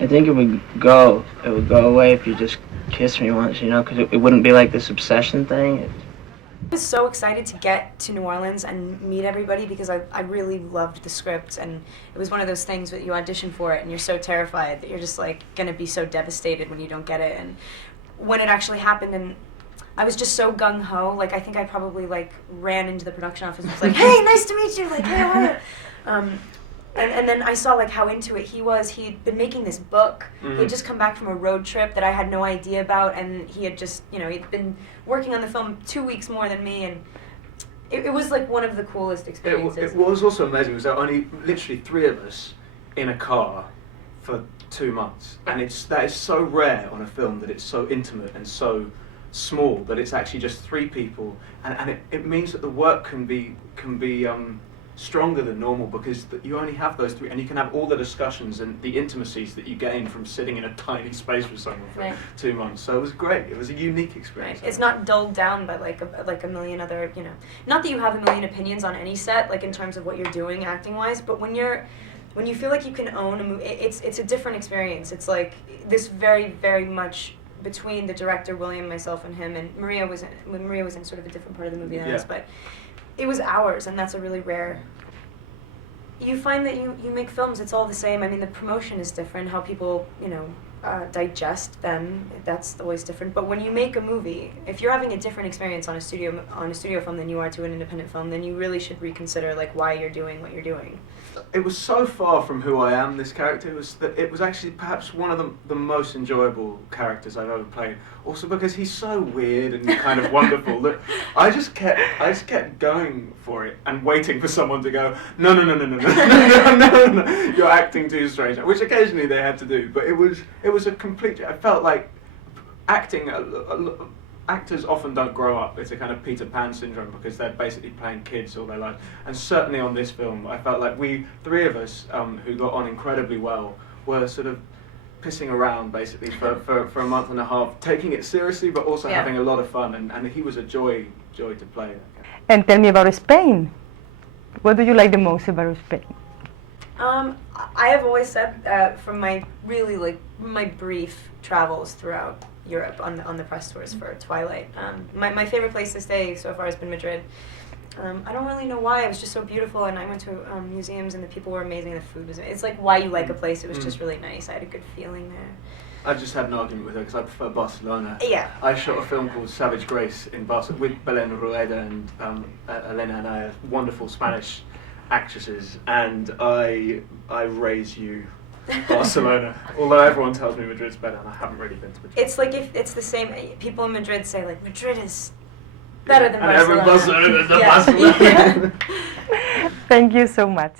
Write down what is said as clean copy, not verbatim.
I think it would go away if you just kiss me once, you know, because it wouldn't be like this obsession thing. I was so excited to get to New Orleans and meet everybody because I really loved the script, and it was one of those things that you audition for it and you're so terrified that you're just like going to be so devastated when you don't get it. And when it actually happened, and I was just so gung-ho, like I think I probably like ran into the production office and was like, hey, nice to meet you, like, hey, how are you? And then I saw like how into it he was. He'd been making this book. Mm-hmm. He'd just come back from a road trip that I had no idea about, and he had just, you know, he'd been working on the film 2 weeks more than me, and it was like one of the coolest experiences. It was also amazing was there were only literally 3 of us in a car for 2 months, and that is so rare on a film that it's so intimate and so small that it's actually just 3 people, and it means that the work can be stronger than normal because you only have those 3, and you can have all the discussions and the intimacies that you gain from sitting in a tiny space with someone for 2 months. So it was great. It was a unique experience. Right. It's not dulled down by like a million other, you know, not that you have a million opinions on any set, like in terms of what you're doing acting wise, but when you feel like you can own a movie, it's a different experience. It's like this very, very much between the director William, myself, and him, and Maria was in sort of a different part of the movie than us, but it was ours, and that's a really rare. You find that you make films, it's all the same. I mean, the promotion is different, how people, you know, digest them, that's always different. But when you make a movie, if you're having a different experience on a studio film than you are to an independent film, then you really should reconsider like why you're doing what you're doing. It was so far from who I am, this character. It was actually perhaps one of the most enjoyable characters I've ever played. Also because he's so weird and kind of wonderful that I just kept going for it and waiting for someone to go, no, you're acting too strange, which occasionally they had to do. But it was a complete. I felt like acting. Actors often don't grow up. It's a kind of Peter Pan syndrome because they're basically playing kids all their life. And certainly on this film, I felt like we 3 of us who got on incredibly well were sort of pissing around basically for a month and a half, taking it seriously but also having a lot of fun. And he was a joy to play. And tell me about Spain. What do you like the most about Spain? I have always said from my really my brief travels throughout Europe on the press tours for Twilight, my favorite place to stay so far has been Madrid. I don't really know why. It was just so beautiful, and I went to museums, and the people were amazing. The food was. It's like why you like a place. It was just really nice. I had a good feeling there. I just had an argument with her because I prefer Barcelona. Yeah. I shot a film called Savage Grace in Barcelona with Belén Rueda and Elena Anaya, wonderful Spanish actresses, and I raise you Barcelona. Although everyone tells me Madrid's better, and I haven't really been to Madrid. It's like if it's the same. People in Madrid say like Madrid is better than Barcelona. And everyone Barcelona. Yeah. Thank you so much.